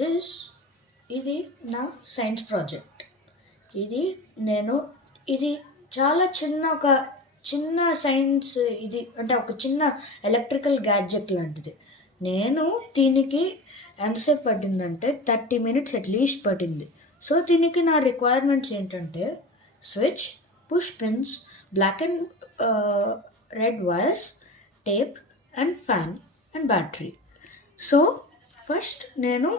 This ఇది నా science project. ఇది నేను ఇది చాలా చిన్న సైన్స్ ఇది అంటే ఒక చిన్న ఎలక్ట్రికల్ గ్యాడ్జెట్ లాంటిది. నేను దీనికి ఎంతసేపు పట్టిందంటే 30 మినిట్స్ అట్లీస్ట్ పట్టింది. సో దీనికి నా రిక్వైర్మెంట్స్ ఏంటంటే switch, push pins, black and red wires, tape and fan and battery. So first నేను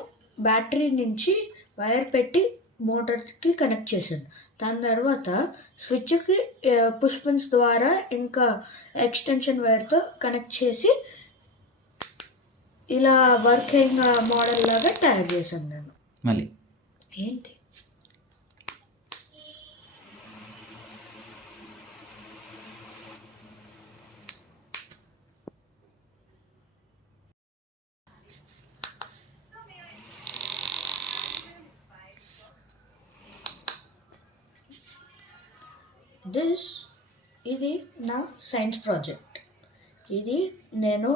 బ్యాటరీ నుంచి వైర్ పెట్టి మోటార్కి కనెక్ట్ చేశాను. దాని తర్వాత స్విచ్కి పుష్ పిన్స్ ద్వారా ఇంకా ఎక్స్టెన్షన్ వైర్తో కనెక్ట్ చేసి ఇలా వర్కింగ్ మోడల్ లాగా తయారు చేశాను నేను. మళ్ళీ ఏంటి దిస్ ఇది నా సైన్స్ ప్రాజెక్ట్. ఇది నేను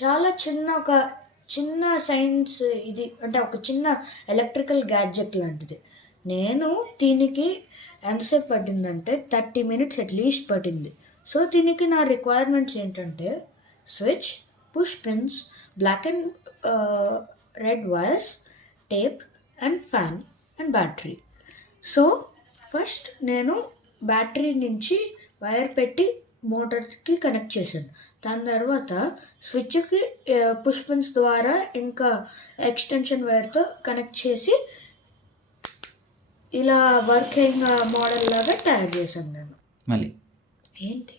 చాలా చిన్న సైన్స్ ఇది అంటే ఒక చిన్న ఎలక్ట్రికల్ గ్యాడ్జెట్ లాంటిది. నేను దీనికి ఎంతసేపు పట్టిందంటే 30 మినిట్స్ అట్లీస్ట్ పట్టింది. సో దీనికి నా రిక్వైర్మెంట్స్ ఏంటంటే switch, push pins, black and red wires, tape and fan and battery. So first నేను బ్యాటరీ నుంచి వైర్ పెట్టి మోటార్కి కనెక్ట్ చేశాను. దాని తర్వాత స్విచ్కి పుష్ పిన్స్ ద్వారా ఇంకా ఎక్స్టెన్షన్ వైర్తో కనెక్ట్ చేసి ఇలా వర్కింగ్ మోడల్ లాగా తయారు చేశాను నేను. మళ్ళీ ఏంటి